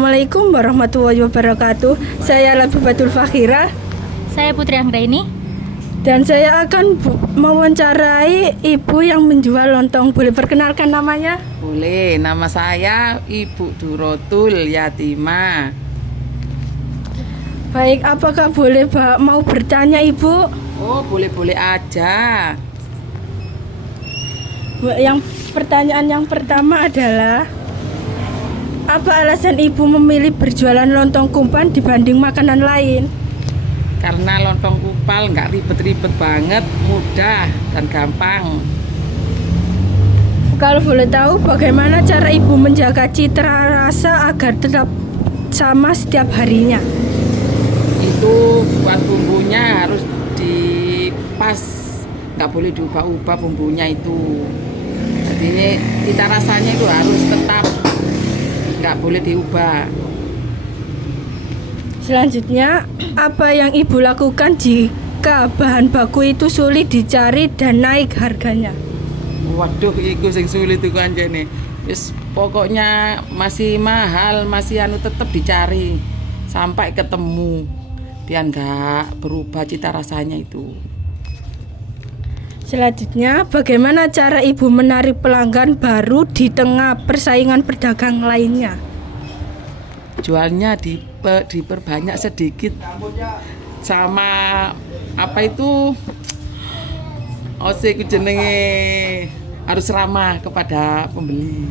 Assalamualaikum warahmatullahi wabarakatuh. Saya Labibatul Fakhira Saya Putri Anggraini. dan saya akan mewawancarai ibu yang menjual lontong. Boleh perkenalkan namanya? Boleh, nama saya Ibu Durotul Yatimah. Baik, apakah boleh mau bertanya ibu? Oh, boleh-boleh aja. Yang pertanyaan yang pertama adalah apa alasan ibu memilih berjualan lontong kumpan dibanding makanan lain? Karena lontong kupal nggak ribet-ribet banget, mudah dan gampang. Kalau boleh tahu bagaimana cara ibu menjaga citra rasa agar tetap sama setiap harinya? Itu buat bumbunya harus dipas, nggak boleh diubah-ubah bumbunya itu. Jadi ini cita rasanya itu harus tetap, nggak boleh diubah. Selanjutnya, apa yang ibu lakukan jika bahan baku itu sulit dicari dan naik harganya? Waduh, iku sing sulit iku anjene. Wis pokoknya masih mahal, masih tetep dicari sampai ketemu. Dia nggak berubah cita rasanya itu. Selanjutnya, bagaimana cara ibu menarik pelanggan baru di tengah persaingan pedagang lainnya? Jualnya diperbanyak sedikit sama apa itu ku jenenge harus ramah kepada pembeli.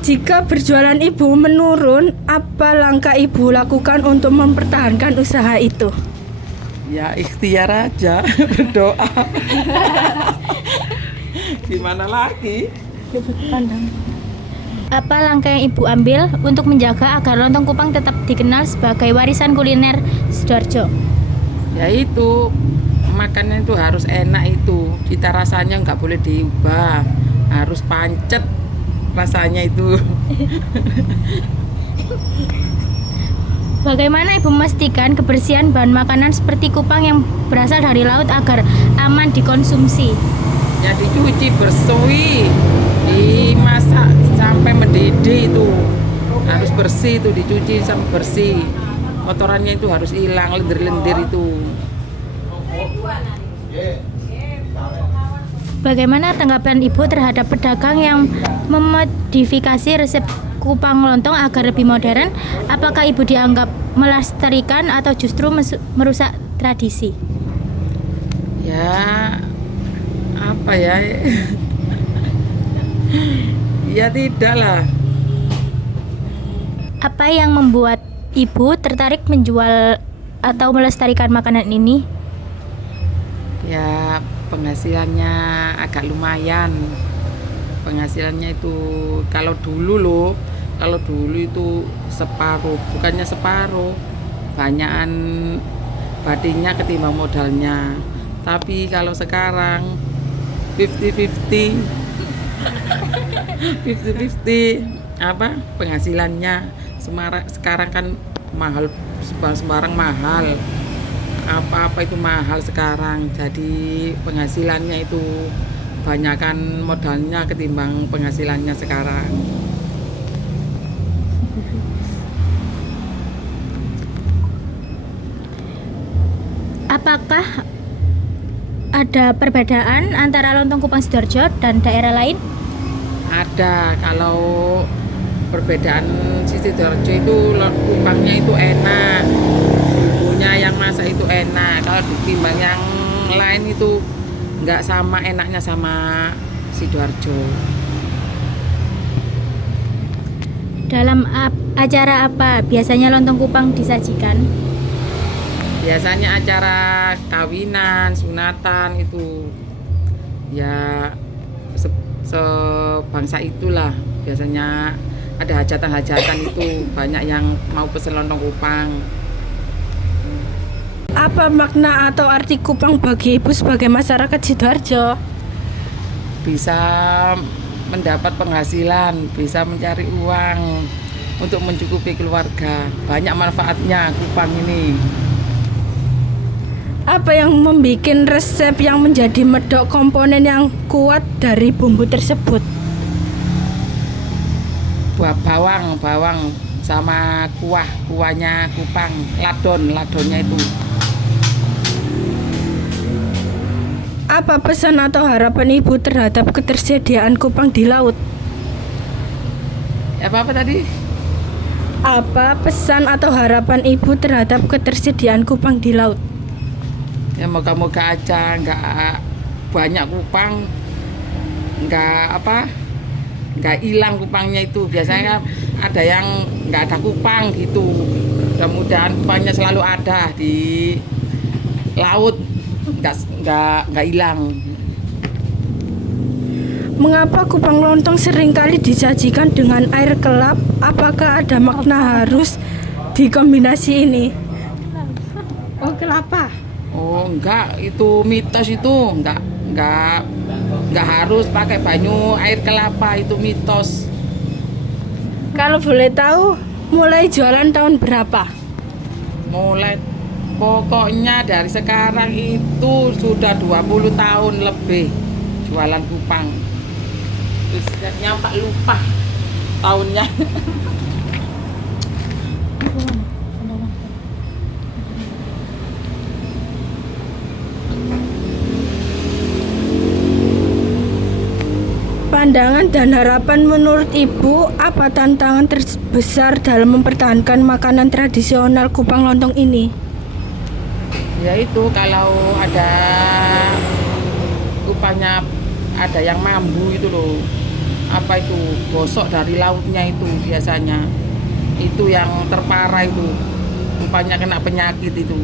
Jika berjualan ibu menurun, apa langkah ibu lakukan untuk mempertahankan usaha itu? Ya ikhtiar aja, berdoa. Gimana lagi? Apa langkah yang ibu ambil untuk menjaga agar lontong Kupang tetap dikenal sebagai warisan kuliner Sidoarjo? Ya itu, makanan itu harus enak itu, cita rasanya nggak boleh diubah, harus pancet rasanya itu. Bagaimana ibu memastikan kebersihan bahan makanan seperti kupang yang berasal dari laut agar aman dikonsumsi? Ya dicuci bersih, dimasak sampai mendidih itu, harus bersih itu, dicuci sampai bersih. Kotorannya itu harus hilang, lendir-lendir itu. Bagaimana tanggapan ibu terhadap pedagang yang memodifikasi resep kupang lontong agar lebih modern? Apakah ibu dianggap melestarikan atau justru merusak tradisi? Ya apa ya? Ya tidak lah. Apa yang membuat ibu tertarik menjual atau melestarikan makanan ini? Ya penghasilannya agak lumayan. Penghasilannya itu kalau dulu itu separuh, bukannya separuh, banyakan badinya ketimbang modalnya. Tapi kalau sekarang 50-50 apa penghasilannya. Sekarang kan mahal, sembarang mahal, apa-apa itu mahal sekarang. Jadi penghasilannya itu banyakkan modalnya ketimbang penghasilannya sekarang. Apakah ada perbedaan antara lontong Kupang Sidoarjo dan daerah lain? Ada, kalau perbedaan Sidoarjo itu kupangnya itu enak, bumbunya yang masak itu enak. Kalau ditimbang yang lain itu nggak sama enaknya sama Sidoarjo. Dalam acara apa biasanya lontong Kupang disajikan? Biasanya acara kawinan, sunatan itu ya sebangsa itulah. Biasanya ada hajatan-hajatan itu banyak yang mau pesen lontong Kupang. Apa makna atau arti kupang bagi ibu sebagai masyarakat Sidoarjo? Bisa mendapat penghasilan, bisa mencari uang untuk mencukupi keluarga. Banyak manfaatnya kupang ini. Apa yang membuat resep yang menjadi medok komponen yang kuat dari bumbu tersebut? bawang sama kuahnya kupang, ladonnya itu. Apa pesan atau harapan Ibu terhadap ketersediaan kupang di laut? Apa tadi? Apa pesan atau harapan Ibu terhadap ketersediaan kupang di laut? Ya moga-moga aja nggak banyak kupang, nggak hilang kupangnya itu. Biasanya kan ada yang nggak ada kupang gitu. Mudah-mudahan kupangnya selalu ada di laut, nggak hilang. Mengapa kupang lontong seringkali disajikan dengan air kelap? Apakah ada makna harus dikombinasi ini? Oh, kelapa. Oh enggak, itu mitos itu enggak harus pakai banyu air kelapa, itu mitos. Kalau boleh tahu, mulai jualan tahun berapa? Mulai pokoknya dari sekarang itu sudah 20 tahun lebih jualan kupang. Terus nyampak lupa tahunnya. Pandangan dan harapan menurut Ibu, apa tantangan terbesar dalam mempertahankan makanan tradisional kupang lontong ini? Ya itu kalau ada kupangnya ada yang mambu itu loh. Apa itu? Gosok dari lautnya itu biasanya. Itu yang terparah itu. Kupangnya kena penyakit itu.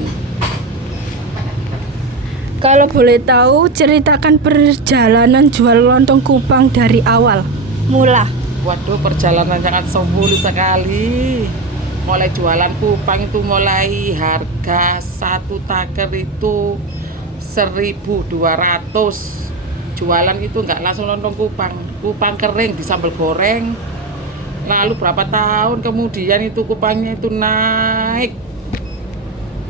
Kalau boleh tahu, ceritakan perjalanan jual lontong kupang dari awal mula. Waduh, perjalanan sangat sulit sekali. Mulai jualan kupang itu mulai harga satu taker itu 1.200. Jualan itu nggak langsung lontong kupang kering disambal goreng. Lalu berapa tahun kemudian itu kupangnya itu naik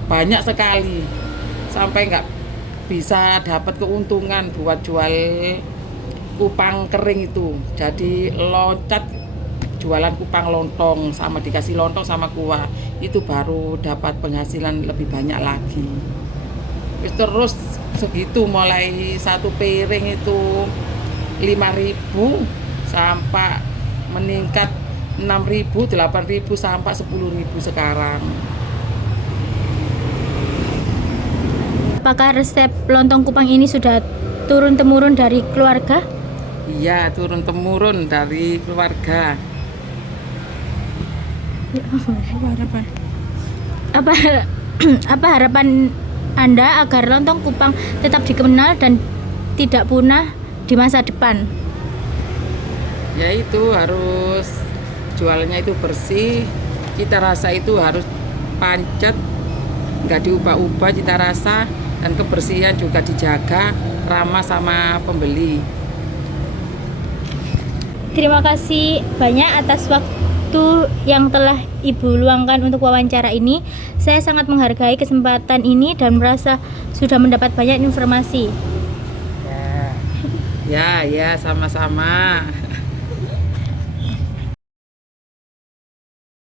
banyak sekali sampai nggak bisa dapat keuntungan buat jual kupang kering itu. Jadi loncat jualan kupang lontong sama dikasih lontong sama kuah, itu baru dapat penghasilan lebih banyak lagi. Terus segitu, mulai satu piring itu 5.000 sampai meningkat 6.000, 8.000 sampai 10.000 sekarang. Apakah resep lontong kupang ini sudah turun-temurun dari keluarga? Iya, turun-temurun dari keluarga. Apa harapan Anda agar lontong kupang tetap dikenal dan tidak punah di masa depan? Ya itu harus jualannya itu bersih, cita rasa itu harus pancet, nggak diubah-ubah cita rasa, dan kebersihan juga dijaga, ramah sama pembeli. Terima kasih banyak atas waktu yang telah Ibu luangkan untuk wawancara ini. Saya sangat menghargai kesempatan ini dan merasa sudah mendapat banyak informasi. Ya, sama-sama.